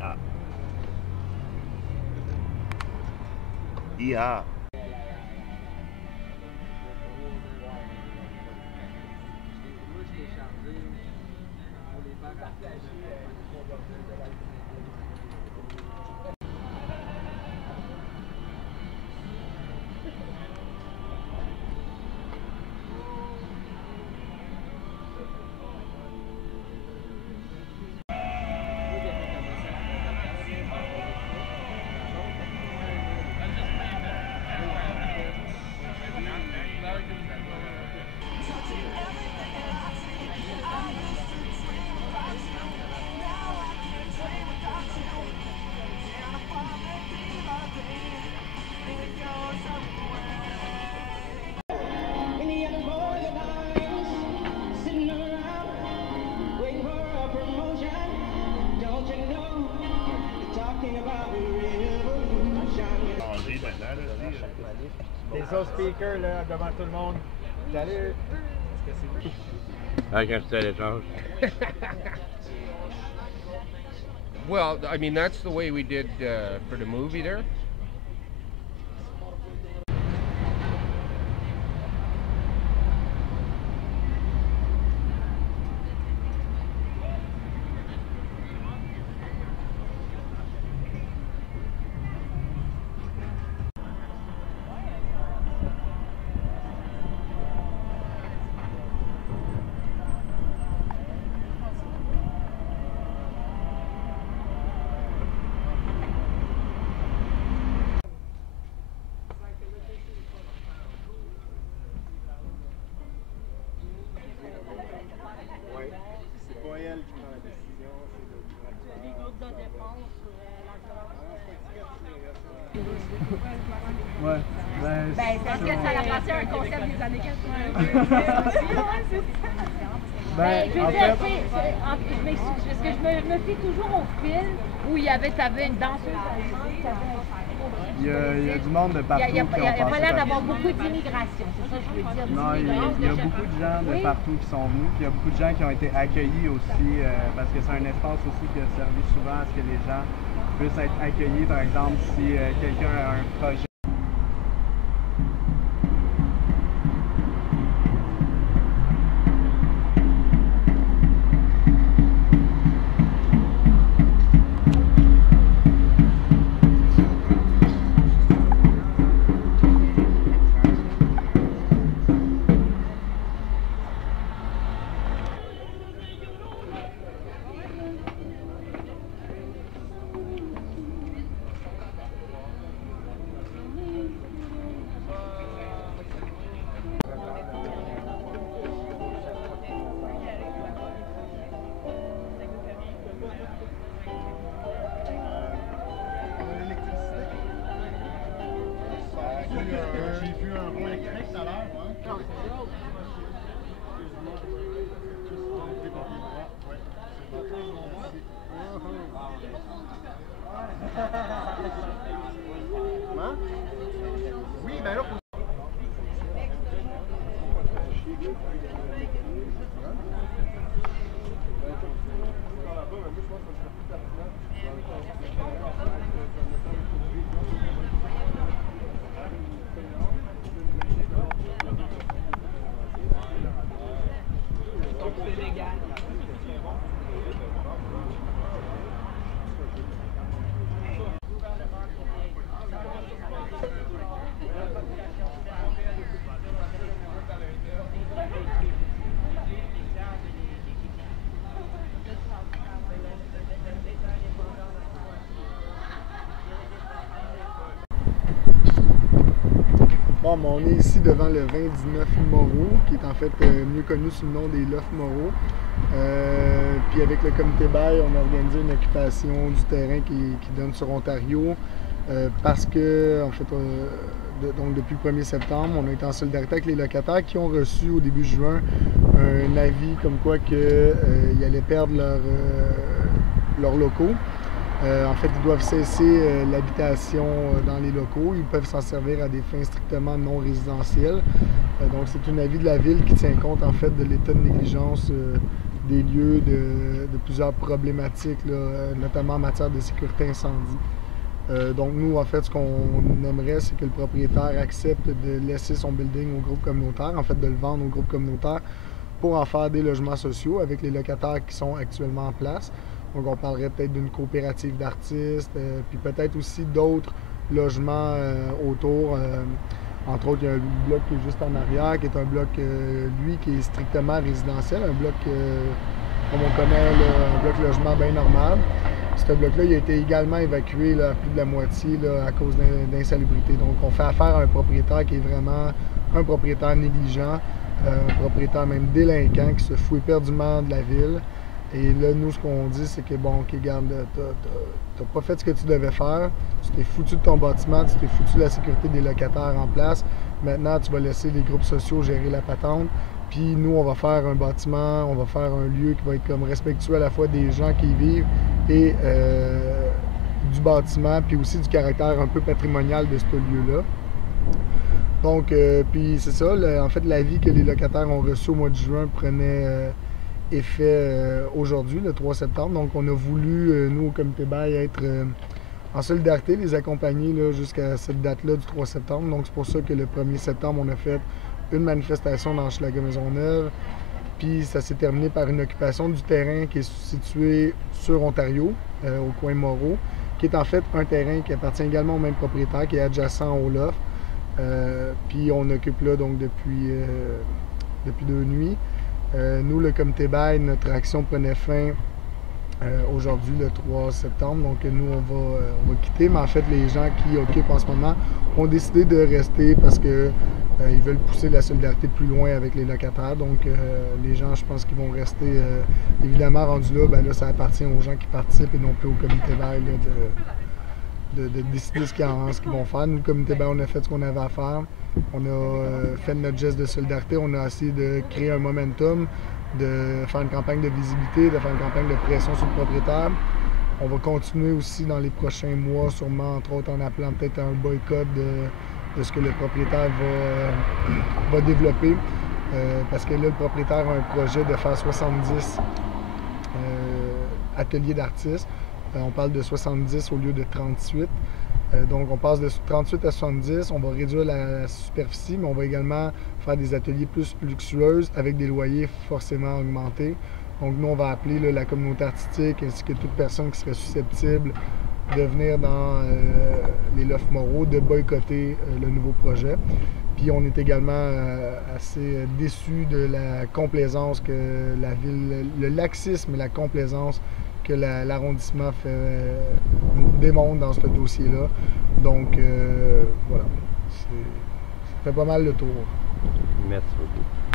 IA. IA. Des autres speakers là, devant tout le monde. Salut! I can say it, Josh. Well, I mean, that's the way we did for the movie there. Ouais. Ben, c'est parce que ça a passé un concept des années 80. Ben, Je veux en dire, fait, je m'excuse, parce que je me fie toujours au film où t'avais une danseuse allemande qui avait il y a du monde de partout il n'y a qui ont pas l'air passé d'avoir beaucoup d'immigration, c'est ça que je veux dire. Non, il y a beaucoup de gens de partout qui sont venus, puis il y a beaucoup de gens qui ont été accueillis aussi, parce que c'est un espace aussi qui a servi souvent à ce que les gens puissent être accueillis, par exemple, si quelqu'un a un projet. J'ai vu un rond électrique tout à l'heure, moi. Oui, ben là, faut... Bon, on est ici devant le 29 Moreau, qui est en fait mieux connu sous le nom des Lofts Moreau. Puis avec le comité bail, on a organisé une occupation du terrain qui donne sur Ontario, parce que, en fait, donc depuis le 1er septembre, on a été en solidarité avec les locataires qui ont reçu au début juin un avis comme quoi qu'ils allaient perdre leurs locaux. En fait, ils doivent cesser l'habitation dans les locaux. Ils peuvent s'en servir à des fins strictement non résidentielles. Donc, c'est un avis de la Ville qui tient compte, en fait, de l'état de négligence des lieux de plusieurs problématiques, là, notamment en matière de sécurité incendie. Donc nous, en fait, ce qu'on aimerait, c'est que le propriétaire accepte de laisser son building au groupe communautaire, en fait de le vendre au groupe communautaire pour en faire des logements sociaux avec les locataires qui sont actuellement en place. Donc on parlerait peut-être d'une coopérative d'artistes, puis peut-être aussi d'autres logements autour. Entre autres, il y a un bloc qui est juste en arrière, qui est un bloc, lui, qui est strictement résidentiel, un bloc, comme on connaît, là, un bloc logement bien normal. Ce bloc-là, il a été également évacué là, à plus de la moitié là, à cause d'insalubrité. Donc, on fait affaire à un propriétaire qui est vraiment un propriétaire négligent, un propriétaire même délinquant qui se fout éperdument de la ville. Et là, nous, ce qu'on dit, c'est que, bon, OK, regarde, t'as pas fait ce que tu devais faire, tu t'es foutu de ton bâtiment, tu t'es foutu de la sécurité des locataires en place. Maintenant, tu vas laisser les groupes sociaux gérer la patente. Puis nous, on va faire un bâtiment, on va faire un lieu qui va être comme respectueux à la fois des gens qui y vivent et du bâtiment, puis aussi du caractère un peu patrimonial de ce lieu-là. Donc, puis c'est ça, en fait, l'avis que les locataires ont reçu au mois de juin prenait effet aujourd'hui, le 3 septembre. Donc, on a voulu, nous, au comité bail, être en solidarité, les accompagner jusqu'à cette date-là du 3 septembre. Donc, c'est pour ça que le 1er septembre, on a fait une manifestation dans Hochelaga-Maisonneuve. Puis ça s'est terminé par une occupation du terrain qui est situé sur Ontario, au coin Moreau, qui est en fait un terrain qui appartient également au même propriétaire, qui est adjacent au loft. Puis on occupe là donc depuis 2 nuits. Nous, le comité bail, notre action prenait fin aujourd'hui, le 3 septembre. Donc nous, on va quitter. Mais en fait, les gens qui occupent en ce moment ont décidé de rester parce que ils veulent pousser la solidarité plus loin avec les locataires. Donc, les gens, je pense qu'ils vont rester, évidemment, rendus là, ben là, ça appartient aux gens qui participent et non plus au comité bail de décider ce qu'ils vont faire. Nous, le comité bail, on a fait ce qu'on avait à faire. On a fait notre geste de solidarité. On a essayé de créer un momentum, de faire une campagne de visibilité, de faire une campagne de pression sur le propriétaire. On va continuer aussi dans les prochains mois, sûrement, entre autres, en appelant peut-être à un boycott de ce que le propriétaire va développer. Parce que là, le propriétaire a un projet de faire 70 ateliers d'artistes. On parle de 70 au lieu de 38. Donc, on passe de 38 à 70. On va réduire la superficie, mais on va également faire des ateliers plus luxueux avec des loyers forcément augmentés. Donc, nous, on va appeler là, la communauté artistique ainsi que toute personne qui serait susceptible de venir dans les lofts Moreau, de boycotter le nouveau projet. Puis on est également assez déçus de la complaisance que la ville, le laxisme et la complaisance que l'arrondissement démontre dans ce dossier-là. Donc voilà, ça fait pas mal le tour. Merci beaucoup.